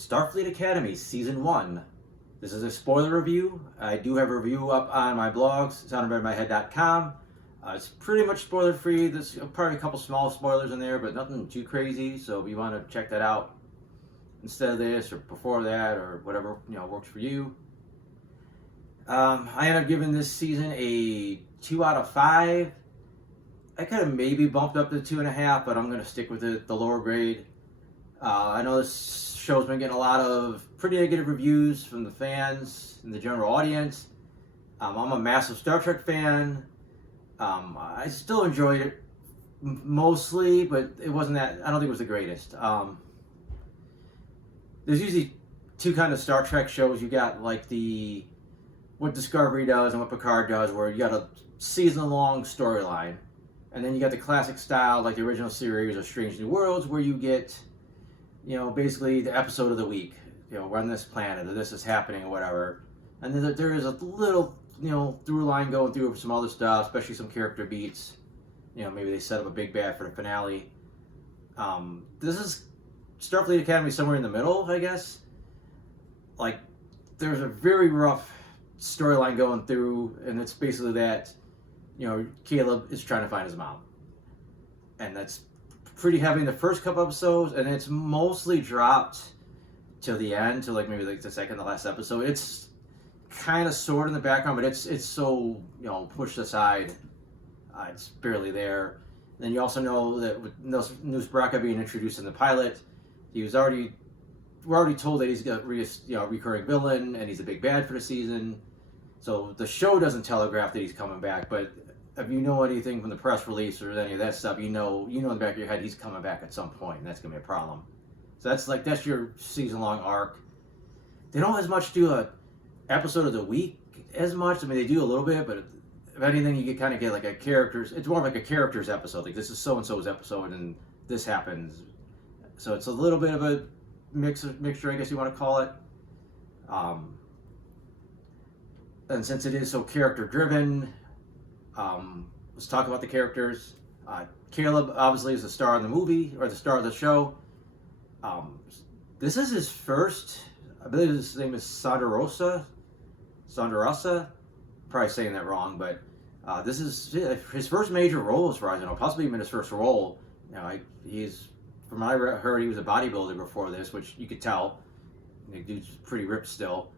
Starfleet Academy Season 1. This is a spoiler review. I do have a review up on my blog, soundofmyhead.com. It's pretty much spoiler free. There's probably a couple small spoilers in there, but nothing too crazy. So if you want to check that out instead of this or before that or whatever works for you. I ended up giving this season a 2 out of 5. I could have maybe bumped up to 2.5, but I'm going to stick with the lower grade. I know this show's been getting a lot of pretty negative reviews from the fans and the general audience. I'm a massive Star Trek fan. I still enjoyed it mostly, but it wasn't that. I don't think it was the greatest. There's usually two kind of Star Trek shows. You got like what Discovery does and what Picard does, where you got a season-long storyline, and then you got the classic style, like the original series of Strange New Worlds, where you get basically the episode of the week. We're on this planet, or this is happening, or whatever. And then there is a little, through line going through some other stuff, especially some character beats. Maybe they set up a big bad for the finale. This is Starfleet Academy somewhere in the middle, I guess. Like, there's a very rough storyline going through, and it's basically that, Caleb is trying to find his mom. And that's pretty heavy in the first couple episodes, and it's mostly dropped till the end, to maybe the second to last episode. It's kind of sort in the background, but it's so pushed aside. It's barely there. And then you also know that with Nus Baraka being introduced in the pilot, we're already told that he's got recurring villain and he's a big bad for the season. So the show doesn't telegraph that he's coming back, but if you know anything from the press release or any of that stuff, you know in the back of your head he's coming back at some point, and that's gonna be a problem. So that's your season-long arc. They don't as much do a episode of the week as much. I mean, they do a little bit, but if anything, you kind of get like a characters. It's more like a characters episode. Like, this is so and so's episode, and this happens. So it's a little bit of a mixture, I guess you want to call it. And since it is so character-driven, let's talk about the characters. Caleb obviously is the star of the movie, or the star of the show. This is his first, I believe his name is Sanderasa. Probably saying that wrong, but this is his first major role as far as I know, possibly even his first role. He's, from what I heard, he was a bodybuilder before this, which you could tell. The dude's pretty ripped still.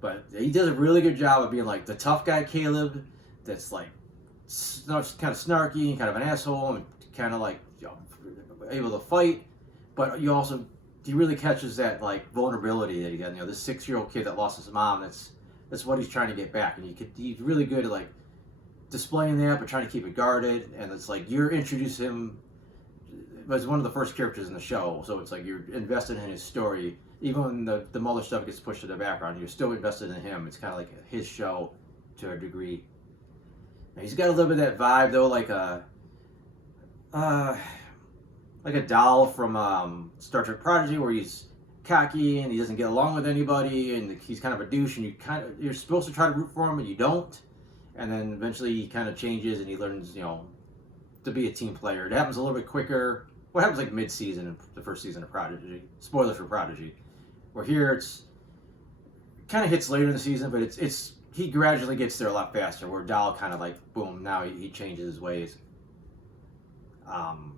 But he does a really good job of being like the tough guy Caleb, that's like kind of snarky and kind of an asshole and kind of like able to fight. But he really catches that like vulnerability that he got. This 6-year-old kid that lost his mom. That's what he's trying to get back, and he's really good at like displaying that, but trying to keep it guarded. And it's like you're introducing him as one of the first characters in the show, so it's like you're invested in his story. Even when the mother stuff gets pushed to the background, you're still invested in him. It's kind of like his show to a degree. Now, he's got a little bit of that vibe though, like a doll from Star Trek Prodigy, where he's cocky and he doesn't get along with anybody, and he's kind of a douche, and you're supposed to try to root for him, and you don't. And then eventually he kind of changes and he learns, to be a team player. It happens a little bit quicker. What happens like mid-season in the first season of Prodigy? Spoilers for Prodigy. Where here it's kind of hits later in the season, but he gradually gets there a lot faster. Where Dahl kind of like boom, now he changes his ways. Darren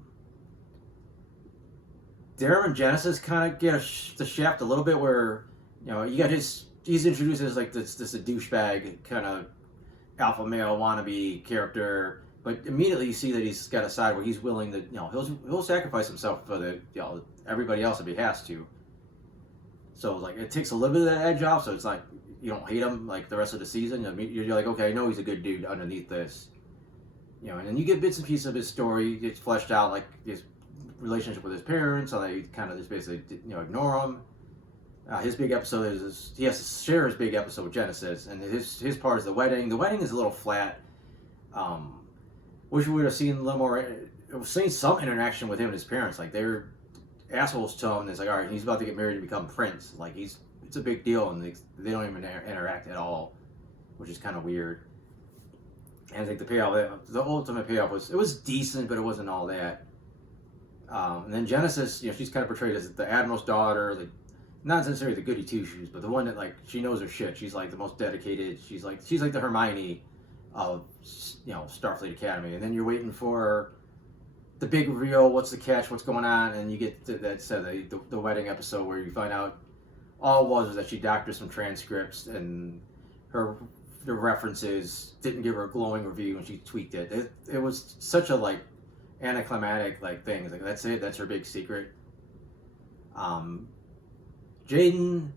and Genesis kind of get the shaft a little bit, where you got he's introduced as like this a douchebag kind of alpha male wannabe character. But immediately you see that he's got a side where he's willing to, he'll sacrifice himself for everybody else if he has to. So like it takes a little bit of that edge off. So it's like you don't hate him like the rest of the season. You're like, okay, I know he's a good dude underneath this. And then you get bits and pieces of his story. It's fleshed out, like his relationship with his parents, how they kind of just basically ignore him. His big episode is he has to share his big episode with Genesis, and his part is the wedding. The wedding is a little flat. Wish we would have seen a little more. Seen some interaction with him and his parents. Like they're assholes to him. And it's like, all right, he's about to get married and become prince. Like it's a big deal, and they don't even interact at all, which is kind of weird. And I think the ultimate payoff was decent, but it wasn't all that. And then Genesis, she's kind of portrayed as the admiral's daughter, not necessarily the goody two shoes, but the one that like she knows her shit. She's like the most dedicated. She's like the Hermione of Starfleet Academy. And then you're waiting for the big reveal. What's the catch? What's going on? And you get to that the wedding episode where you find out all it was that she doctored some transcripts and the references didn't give her a glowing review and she tweaked it. It was such a like anticlimactic like thing. It's like that's it. That's her big secret. Jaden,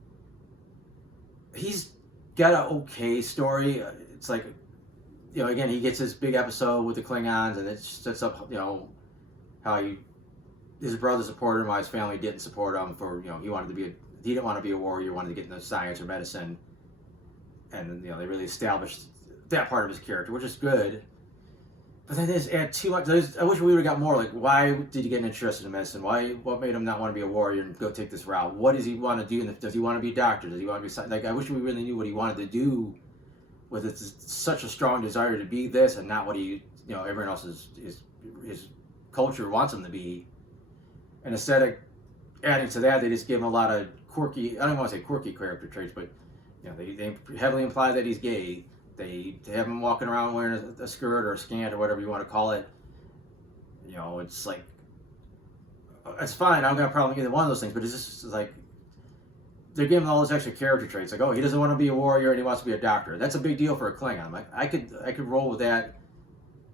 he's got an okay story. It's like, again, he gets this big episode with the Klingons, and it sets up, how his brother supported him, while his family didn't support him for, he didn't want to be a warrior, wanted to get into science or medicine, and they really established that part of his character, which is good. But then they just add too much. I wish we would have got more. Like, why did he get interested in medicine? What made him not want to be a warrior and go take this route? What does he want to do? Does he want to be a doctor? Does he want to be like? I wish we really knew what he wanted to do. With such a strong desire to be this and not what everyone else's his culture wants him to be. And instead of adding to that, they just give him a lot of quirky. I don't want to say quirky character traits, but they heavily imply that he's gay. They have him walking around wearing a skirt or a scant or whatever you want to call it. It's like, it's fine. I don't got a problem with either one of those things, but it's just like they're giving him all those extra character traits. Like, oh, he doesn't want to be a warrior and he wants to be a doctor. That's a big deal for a Klingon. Like, I could roll with that.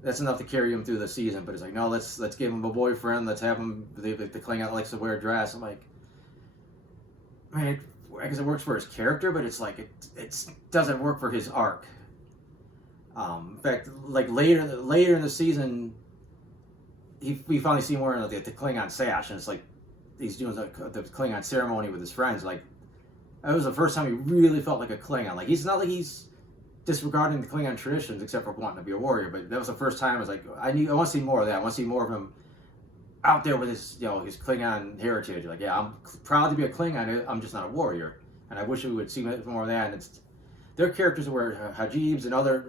That's enough to carry him through the season. But it's like, no, let's give him a boyfriend. Let's have him. The Klingon likes to wear a dress. I'm like, I mean, I guess it works for his character, but it's like it doesn't work for his arc. In fact, like later in the season, we finally see him wearing the Klingon sash, and it's like he's doing the Klingon ceremony with his friends. Like, that was the first time he really felt like a Klingon. Like, he's not like he's disregarding the Klingon traditions, except for wanting to be a warrior. But that was the first time I was like, I want to see more of that. I want to see more of him out there with his his Klingon heritage. Like, yeah, I'm proud to be a Klingon. I'm just not a warrior. And I wish we would see more of that. And their characters wear hijabs and other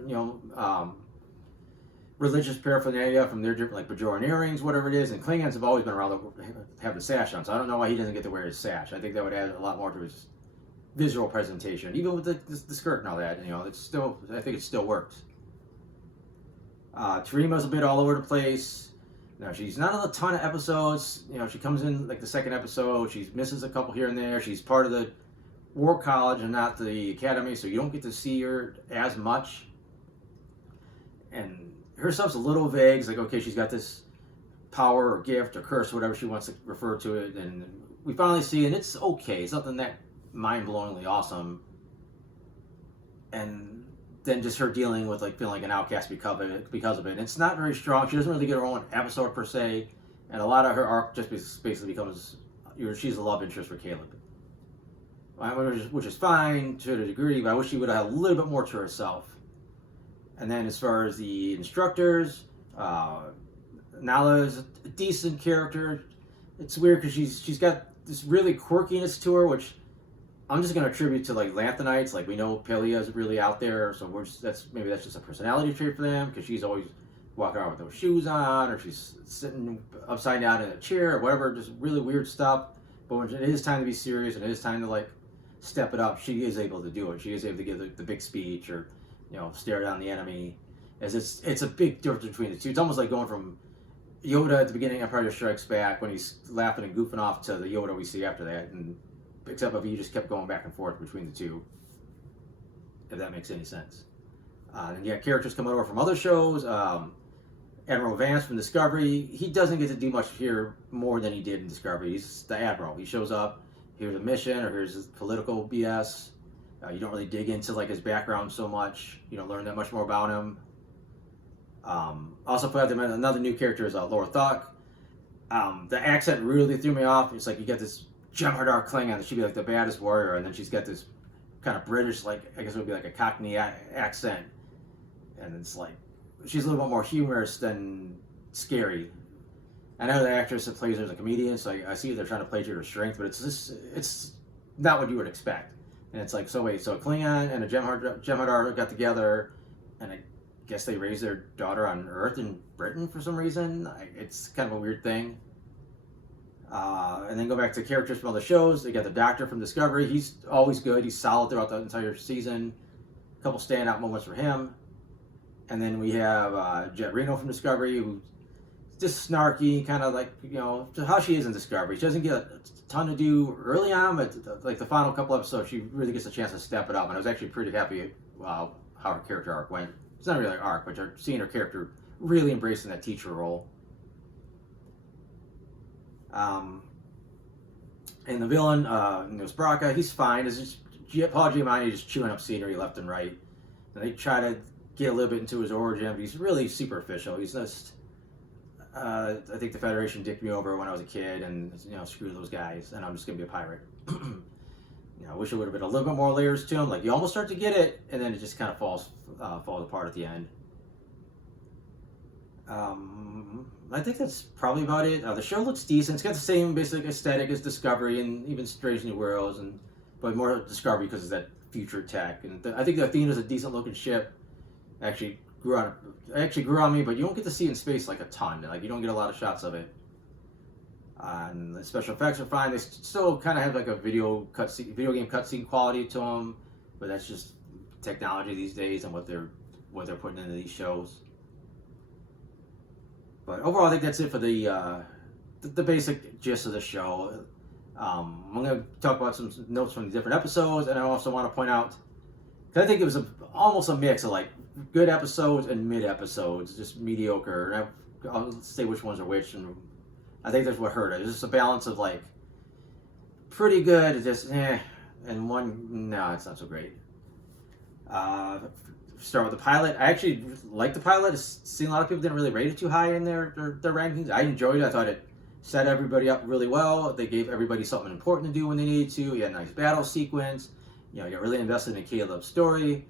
religious paraphernalia from their different, like Bajoran earrings, whatever it is. And Klingons have always been around to have the sash on. So I don't know why he doesn't get to wear his sash. I think that would add a lot more to his visual presentation, even with the skirt and all that. It's still, I think it still works. Tarima's a bit all over the place. She's not on a ton of episodes. She comes in like the second episode. She misses a couple here and there. She's part of the War College and not the Academy, so you don't get to see her as much. And her stuff's a little vague. It's like, okay, she's got this power or gift or curse, or whatever she wants to refer to it, and we finally see, and it's okay. It's nothing that mind-blowingly awesome. And then just her dealing with like feeling like an outcast because of it. And it's not very strong. She doesn't really get her own episode per se, and a lot of her arc just basically becomes she's a love interest for Caleb, which is fine to a degree. But I wish she would have had a little bit more to herself. And then as far as the instructors, Nala is a decent character. It's weird because she's got this really quirkiness to her, which I'm just going to attribute to like Lanthanites. Like, we know Pelia is really out there, so that's just a personality trait for them, because she's always walking around with those shoes on, or she's sitting upside down in a chair or whatever, just really weird stuff. But when it is time to be serious and it is time to like step it up, she is able to do it. She is able to give the big speech or stare down the enemy. As it's a big difference between the two. It's almost like going from Yoda at the beginning of Empire Strikes Back when he's laughing and goofing off to the Yoda we see after that, and except if he just kept going back and forth between the two, if that makes any sense. And you got characters coming over from other shows. Admiral Vance from Discovery, he doesn't get to do much here more than he did in Discovery. He's the Admiral. He shows up, here's a mission, or here's his political BS. You don't really dig into like his background so much. You don't learn that much more about him. Also forgot to mention another new character is Laura Thuck. The accent really threw me off. It's like you get this Jem'Hadar Klingon that should be like the baddest warrior, and then she's got this kind of British, like I guess it would be like a Cockney accent, and it's like she's a little bit more humorous than scary. I know the actress that plays her is a comedian, so I see they're trying to play to her strength, but it's not what you would expect. And it's like, so a Klingon and a Jem'Hadar got together, and I guess they raised their daughter on Earth in Britain for some reason. It's kind of a weird thing. And then go back to characters from other shows. They got the Doctor from Discovery. He's always good. He's solid throughout the entire season. A couple standout moments for him. And then we have Jet Reno from Discovery, who's just snarky, kind of like, how she is in Discovery. She doesn't get a ton to do early on, but like the final couple episodes, she really gets a chance to step it up. And I was actually pretty happy how her character arc went. It's not really an arc, but you're seeing her character really embracing that teacher role. And the villain, Spraka, he's fine. It's just Paul Giamatti just chewing up scenery left and right. And they try to get a little bit into his origin, but he's really superficial. He's just, I think the Federation dicked me over when I was a kid, and screw those guys, and I'm just gonna be a pirate. I wish it would have been a little bit more layers to him. Like, you almost start to get it, and then it just kind of falls apart at the end. I think that's probably about it. The show looks decent. It's got the same basic aesthetic as Discovery and even Strange New Worlds, but more Discovery because of that future tech. And I think the Athena's a decent looking ship. Actually grew on me, but you don't get to see it in space like a ton. Like, you don't get a lot of shots of it. And the special effects are fine. They still kind of have like a video game cutscene quality to them, but that's just technology these days and what they're putting into these shows. But overall, I think that's it for the basic gist of the show. I'm going to talk about some notes from the different episodes, and I also want to point out, because I think it was almost a mix of like good episodes and mid episodes, just mediocre. And I'll say which ones are which, and I think that's what hurt it. It's just a balance of like pretty good, just and one, no, it's not so great. Start with the pilot. I actually like the pilot. I've seen a lot of people didn't really rate it too high in their rankings. I enjoyed it. I thought it set everybody up really well. They gave everybody something important to do when they needed to. You had a nice battle sequence. You got really invested in Caleb's story.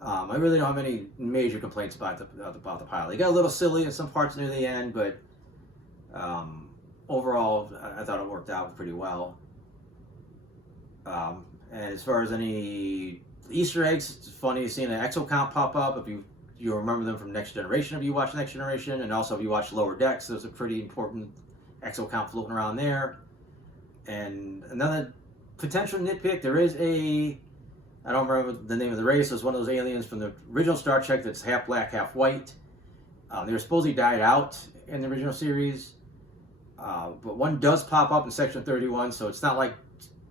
I really don't have any major complaints about the pilot. It got a little silly in some parts near the end, but overall, I thought it worked out pretty well. And as far as any Easter eggs, it's funny seeing an exocount pop up. If you remember them from Next Generation, if you watch Next Generation, and also if you watch Lower Decks, there's a pretty important exocount floating around there. And another potential nitpick, there is I don't remember the name of the race. It was one of those aliens from the original Star Trek that's half black, half white. They were supposedly died out in the original series, but one does pop up in Section 31, so it's not like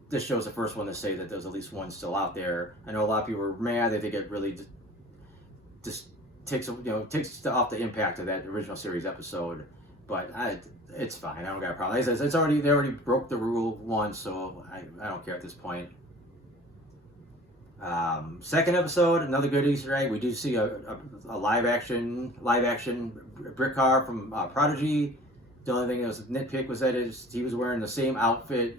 this show's the first one to say that there's at least one still out there. I know a lot of people were mad. They think it really just takes off the impact of that original series episode, but it's fine. I don't got a problem. Like I said, they already broke the rule once, so I don't care at this point. Second episode, another good Easter egg. We do see a live action brick car from Prodigy. The only thing that was a nitpick was that he was wearing the same outfit,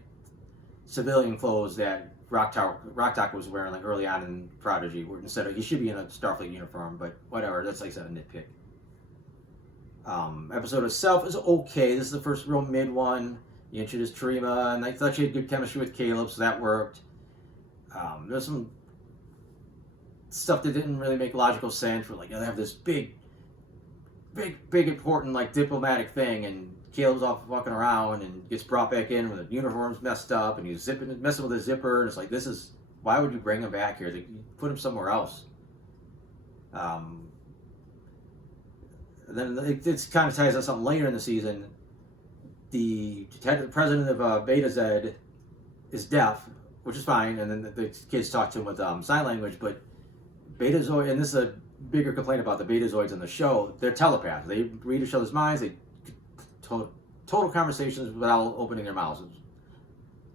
civilian clothes that Rock Talk was wearing like early on in Prodigy. Instead of, he should be in a Starfleet uniform, but whatever. That's like I said, a nitpick. Episode itself is okay. This is the first real mid one. You introduced Terima, and I thought she had good chemistry with Caleb, so that worked. There's some stuff that didn't really make logical sense. Where like they have this big important like diplomatic thing, and Caleb's off fucking around and gets brought back in with the uniform's messed up, and he's messing with his zipper, and it's like, why would you bring him back here? Like, you put him somewhere else. Then it kind of ties up something later in the season. The president of Beta Z is deaf, which is fine, and then the kids talk to him with sign language, but Betazoid, and this is a bigger complaint about the Betazoids in the show, they're telepaths. They read each other's minds. They total conversations without opening their mouths.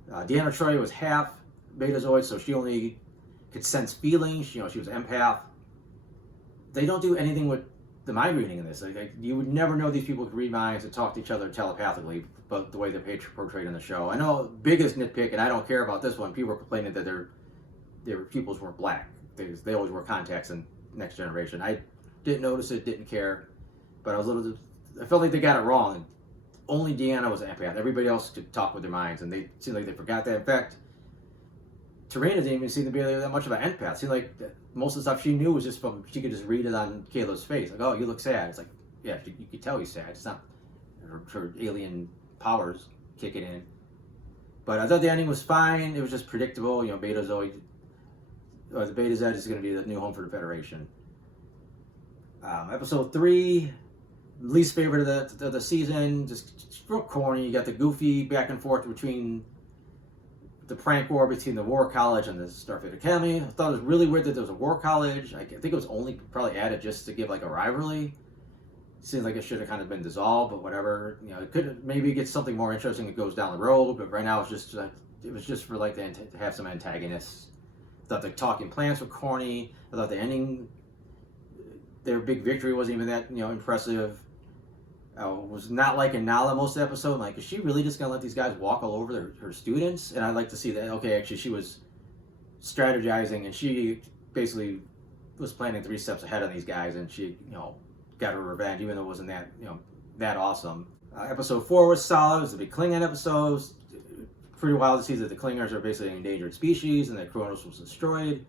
Deanna Troi was half Betazoid, so she only could sense feelings. She was an empath. They don't do anything with the mind reading in this. Like, you would never know these people could read minds and talk to each other telepathically, but the way they're portrayed in the show. I know, biggest nitpick, and I don't care about this one, people were complaining that their pupils weren't black. They always wear contacts in Next Generation. I didn't notice it, didn't care, but I felt like they got it wrong. Only Deanna was an empath. Everybody else could talk with their minds, and they seemed like they forgot that. In fact, Terina didn't even seem to be that much of an empath. It seemed like most of the stuff she knew was just she could just read it on Caleb's face. Like, oh, you look sad. It's like, yeah, you could tell he's sad. It's not her alien powers kicking in. But I thought the ending was fine. It was just predictable. You know, the Beta Z is going to be the new home for the Federation. Episode 3, least favorite of the season, just real corny. You got the goofy back and forth between the prank war between the War College and the Starfleet Academy. I thought it was really weird that there was a War College. I think it was only probably added just to give like a rivalry. Seems like it should have kind of been dissolved, but whatever. You know, it could maybe get something more interesting that goes down the road. But right now, it was just for like to have some antagonists. I thought the talking plants were corny. I thought the ending, their big victory wasn't even that impressive. Was not liking Nala most of the episode. Like, is she really just gonna let these guys walk all over her students? And I'd like to see that. Okay, actually, she was strategizing, and she basically was planning 3 steps ahead of these guys, and she got her revenge, even though it wasn't that awesome. Episode 4 was solid. It was a big Klingon episode. It was pretty wild to see that the Klingons are basically an endangered species, and that Kronos was destroyed.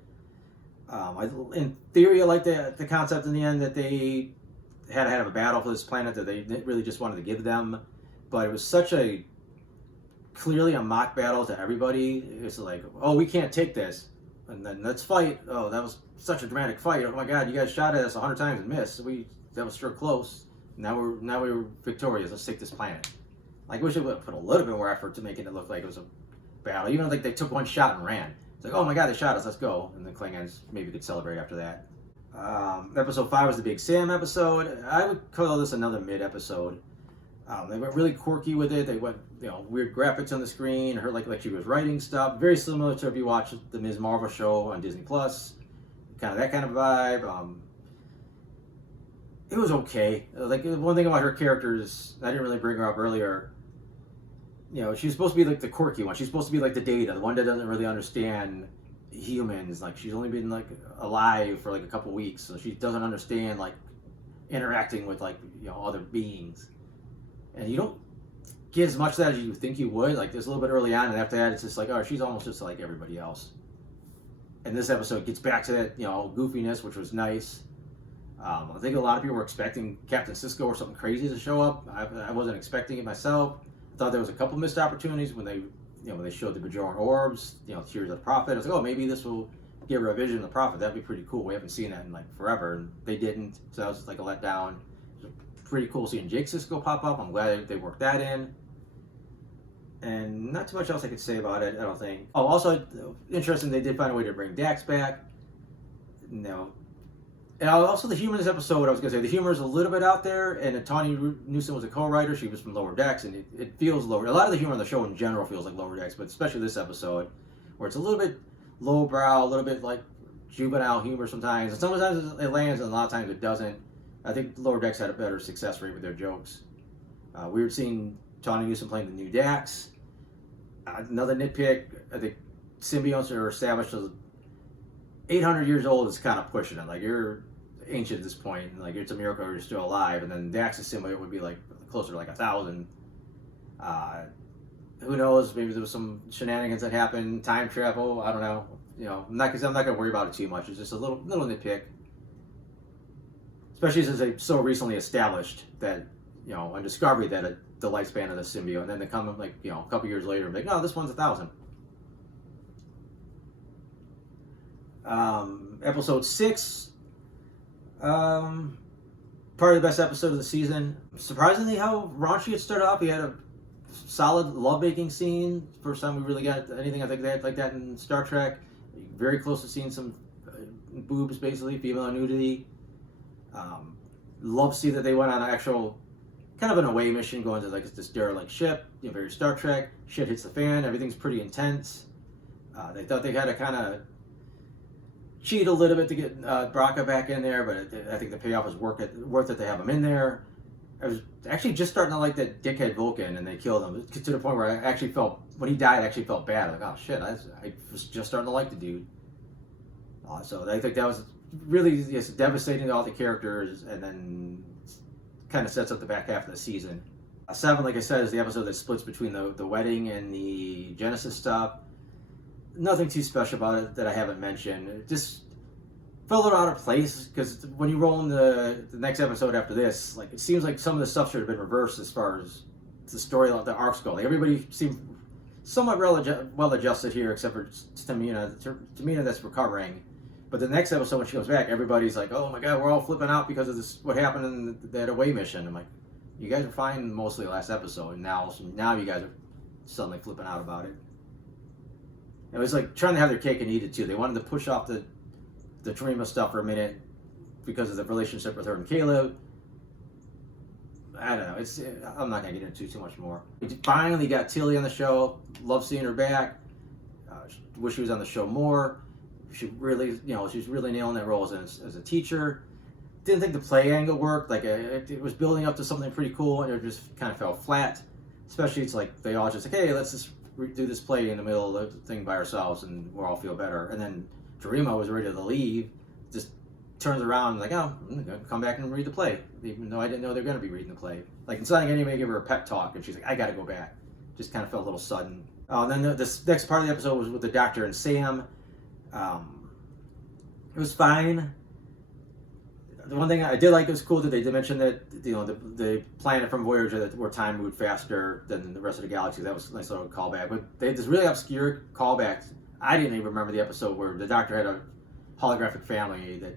In theory, I like the concept in the end that they had to have a battle for this planet that they really just wanted to give them, but it was such a clearly a mock battle to everybody. It's like, oh, we can't take this, and then let's fight. Oh, that was such a dramatic fight. Oh my God, you guys shot at us 100 times and missed. That was sure close. Now we're victorious. Let's take this planet. Like, I wish they would have put a little bit more effort to making it look like it was a battle. Even like they took one shot and ran. It's like, oh my God, they shot us. Let's go. And the Klingons maybe could celebrate after that. Episode 5 was the Big Sam episode. I would call this another mid episode. They went really quirky with it. They went, weird graphics on the screen. Her like she was writing stuff, very similar to if you watch the Ms. Marvel show on Disney Plus. Kind of that kind of vibe. It was okay. Like, one thing about her character is, I didn't really bring her up earlier. She's supposed to be like the quirky one. She's supposed to be like the Data, the one that doesn't really understand humans. Like, she's only been like alive for like a couple weeks, so she doesn't understand like interacting with like other beings. And you don't get as much of that as you think you would. Like, there's a little bit early on, and after that, it's just like, oh, she's almost just like everybody else. And this episode gets back to that goofiness, which was nice. I think a lot of people were expecting Captain Sisko or something crazy to show up. I wasn't expecting it myself. I thought there was a couple missed opportunities when they showed the Bajoran orbs, Tears of the Prophet. I was like, oh, maybe this will give her a vision of the Prophet. That'd be pretty cool. We haven't seen that in like forever, and they didn't. So that was like a letdown. It was pretty cool seeing Jake Sisko pop up. I'm glad they worked that in. And not too much else I could say about it, I don't think. Oh, also interesting, they did find a way to bring Dax back. And also the humor in this episode, I was going to say, the humor is a little bit out there, and Tawny Newsom was a co-writer. She was from Lower Decks, and it feels lower. A lot of the humor on the show in general feels like Lower Decks, but especially this episode, where it's a little bit lowbrow, a little bit like juvenile humor sometimes. And sometimes it lands, and a lot of times it doesn't. I think Lower Decks had a better success rate with their jokes. We were seeing Tawny Newsom playing the new Dax. Another nitpick, I think symbionts are established as 800 years old is kind of pushing it. Like, you're ancient at this point, and like it's a miracle you're still alive. And then Dax's symbiote would be like closer to like 1,000. Who knows? Maybe there was some shenanigans that happened, time travel. I don't know. I'm not gonna worry about it too much. It's just a little nitpick, especially since they so recently established that on Discovery that the lifespan of the symbiote, and then they come like a couple years later and be like, no, this one's 1,000. Episode 6. Probably the best episode of the season. Surprisingly, how raunchy it started off. We had a solid lovemaking scene. First time we really got anything I think like that in Star Trek. Very close to seeing some boobs, basically, female nudity. Love to see that they went on an actual kind of an away mission, going to like this derelict ship. Very Star Trek. Shit hits the fan. Everything's pretty intense. They thought they had to kind of cheat a little bit to get Braca back in there, but I think the payoff was worth it to have him in there. I was actually just starting to like that dickhead Vulcan, and they killed him to the point where I actually felt, when he died, I actually felt bad. Like, oh shit, I was just starting to like the dude. So I think that was really just devastating to all the characters, and then kind of sets up the back half of the season. 7, like I said, is the episode that splits between the wedding and the Genesis stuff. Nothing too special about it that I haven't mentioned. It just felt a little out of place, because when you roll in the next episode after this, like, it seems like some of the stuff should have been reversed as far as the story, the arcs go. Like everybody seemed somewhat well adjusted here, except for Tamina. Tamina that's recovering. But the next episode, when she comes back, everybody's like, "Oh my God, we're all flipping out because of this. What happened in that away mission?" I'm like, "You guys are fine mostly last episode, and now you guys are suddenly flipping out about it." It was like trying to have their cake and eat it too. They wanted to push off the Tarima stuff for a minute because of the relationship with her and Caleb. I don't know. I'm not gonna get into too much more. We finally got Tilly on the show. Love seeing her back. Wish she was on the show more. She really, she's really nailing that role as a teacher. Didn't think the play angle worked. Like it was building up to something pretty cool, and it just kind of fell flat. Especially, it's like they all just like, hey, let's just do this play in the middle of the thing by ourselves, and we'll all feel better. And then Dorima was ready to leave, just turns around and like, oh, I'm gonna come back and read the play, even though I didn't know they're gonna be reading the play. Like it's not like anybody gave her a pep talk, and she's like, I gotta go back. Just kind of felt a little sudden. Then this next part of the episode was with the Doctor and Sam. It was fine. The one thing I did like, it was cool that they did mention that the planet from Voyager where time moved faster than the rest of the galaxy. That was a nice little callback. But they had this really obscure callback. I didn't even remember the episode where the Doctor had a holographic family that,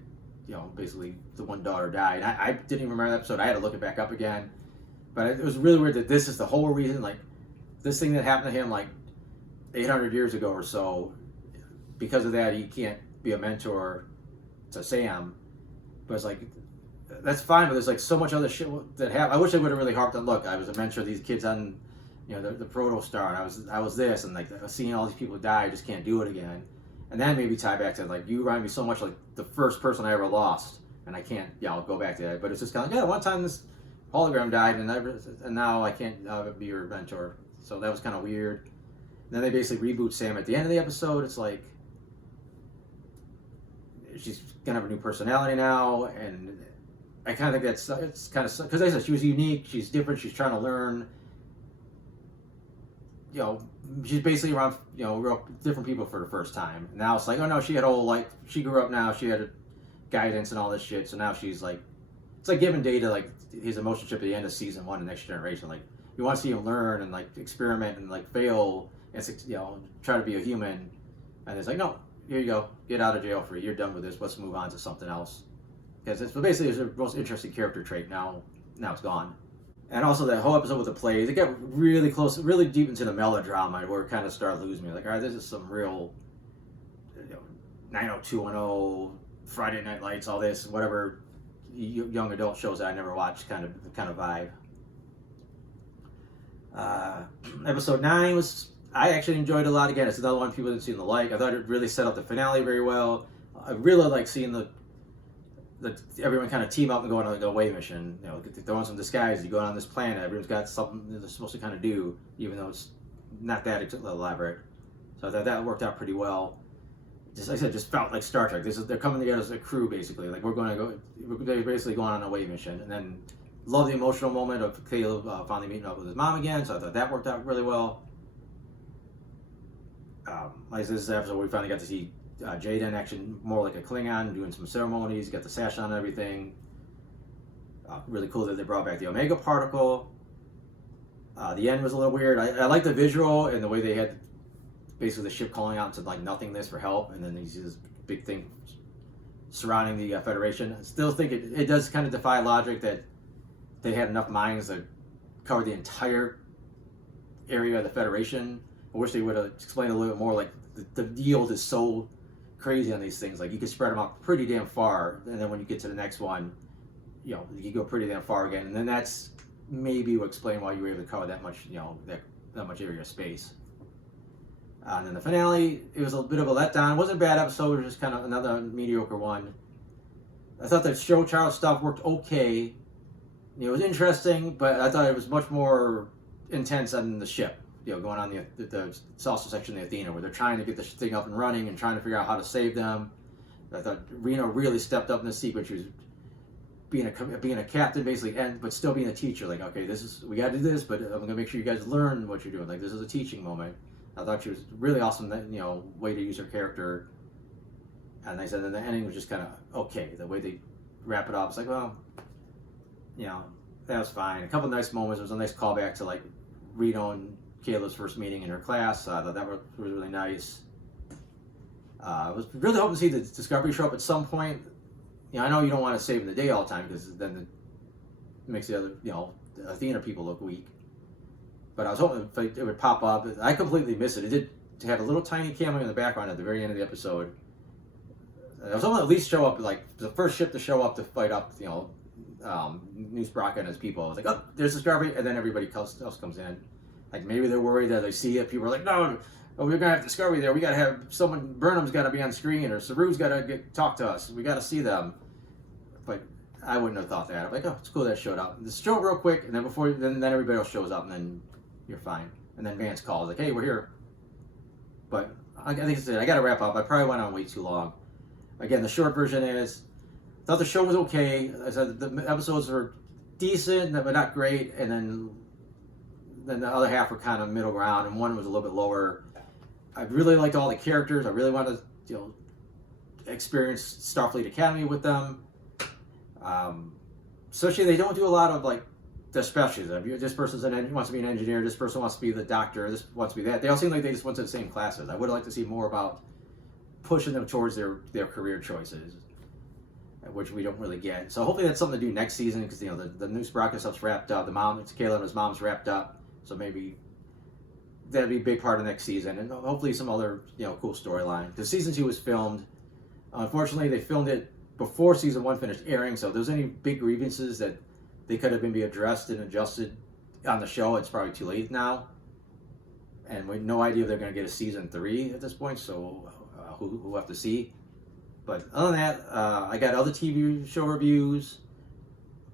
basically the one daughter died. I didn't even remember that episode. I had to look it back up again. But it was really weird that this is the whole reason, like, this thing that happened to him, like, 800 years ago or so, because of that, he can't be a mentor to Sam. But it's like, that's fine, but there's like so much other shit that happened. I wish they would have really harped on, look, I was a mentor of these kids on, the Protostar, and I was this, and like seeing all these people die, I just can't do it again. And then maybe tie back to like, you remind me so much like the first person I ever lost, and I can't, go back to that. But it's just kind of like, yeah, one time this hologram died, and now I can't be your mentor. So that was kind of weird. And then they basically reboot Sam at the end of the episode. It's like, she's gonna have a new personality now, and I kind of think it's kind of, because I said she was unique, she's different, she's trying to learn. She's basically around different people for the first time. And now it's like, oh no, she had whole like she grew up now, she had guidance and all this shit. So now she's like, it's like giving Data like his emotionship at the end of season 1 of Next Generation. Like you want to see him learn and like experiment and like fail and try to be a human. And it's like, no, here you go, get out of jail free. You're done with this. Let's move on to something else. Because it's basically the most interesting character trait. Now it's gone. And also that whole episode with the plays, it got really close, really deep into the melodrama, where it kind of started losing me. Like, all right, this is some real 90210, Friday Night Lights, all this, whatever young adult shows that I never watched kind of vibe. Episode 9 was, I actually enjoyed a lot. Again, it's another one people didn't seem to like. I thought it really set up the finale very well. I really like seeing everyone kind of team up and go on like a away mission. Throw on some disguise. You go on this planet. Everyone's got something they're supposed to kind of do, even though it's not that elaborate. So I thought that worked out pretty well. Just like I said, just felt like Star Trek. They're coming together as a crew basically. Like they're basically going on an away mission, and then love the emotional moment of Caleb finally meeting up with his mom again. So I thought that worked out really well. Like this is the episode where we finally got to see Jada in action, more like a Klingon, doing some ceremonies, got the sash on and everything. Really cool that they brought back the Omega particle. The end was a little weird. I like the visual and the way they had basically the ship calling out into like nothingness for help, and then you see this big thing surrounding the Federation. I still think it does kind of defy logic that they had enough minds to cover the entire area of the Federation. I wish they would have explained a little bit more, like the yield is so crazy on these things. Like you can spread them out pretty damn far, and then when you get to the next one, you go pretty damn far again, and then that's maybe will explain why you were able to cover that much, that much area of space. And then the finale, it was a bit of a letdown. It wasn't a bad episode, it was just kind of another mediocre one. I thought the show child stuff worked okay. It was interesting, but I thought it was much more intense on the ship. Going on the salsa section of the Athena, where they're trying to get this thing up and running and trying to figure out how to save them. I thought Reno really stepped up in this sequence. She was being a captain basically, but still being a teacher. Like, okay, we got to do this, but I'm gonna make sure you guys learn what you're doing. Like, this is a teaching moment. I thought she was really awesome. Way to use her character. And like I said, then the ending was just kind of okay. The way they wrap it up, it's like, well, that was fine. A couple nice moments. There was a nice callback to like Reno and Kayla's first meeting in her class. I thought that was really nice. I was really hoping to see the Discovery show up at some point. I know you don't want to save the day all the time because then it makes the other, the Athena people look weak. But I was hoping it would pop up. I completely missed it. It did have a little tiny cameo in the background at the very end of the episode. I was hoping to at least show up, like the first ship to show up to fight up, News Brock and his people. I was like, oh, there's Discovery, and then everybody else comes in. Like maybe they're worried that they see it. People are like, no, we're gonna have Discovery there. We gotta have someone. Burnham's gotta be on screen, or Saru's gotta talk to us. We gotta see them. But I wouldn't have thought that. I'm like, oh, it's cool that it showed up. Just show it real quick, and then everybody else shows up, and then you're fine. And then Vance calls like, hey, we're here. But I think it's it. I gotta wrap up. I probably went on way too long. Again, the short version is, I thought the show was okay. I said the episodes were decent, but not great. And then the other half were kind of middle ground, and one was a little bit lower. I really liked all the characters. I really wanted to, experience Starfleet Academy with them. Especially they don't do a lot of like the specials. This person wants to be an engineer. This person wants to be the doctor. This wants to be that. They all seem like they just went to the same classes. I would have liked to see more about pushing them towards their career choices, which we don't really get. So hopefully that's something to do next season because the News Brock stuff's wrapped up. Caleb and his mom's wrapped up. So maybe that'd be a big part of next season, and hopefully some other cool storyline. Because season 2 was filmed. Unfortunately, they filmed it before season 1 finished airing. So if there's any big grievances that they could have been addressed and adjusted on the show, it's probably too late now. And we have no idea if they're going to get a season 3 at this point. So we'll have to see. But other than that, I got other TV show reviews.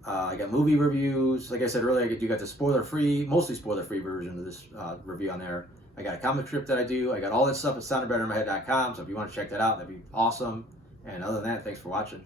I got movie reviews. Like I said earlier, you got the mostly spoiler-free version of this review on there. I got a comic strip that I do. I got all that stuff at soundedbetterinmyhead.com. So if you want to check that out, that'd be awesome. And other than that, thanks for watching.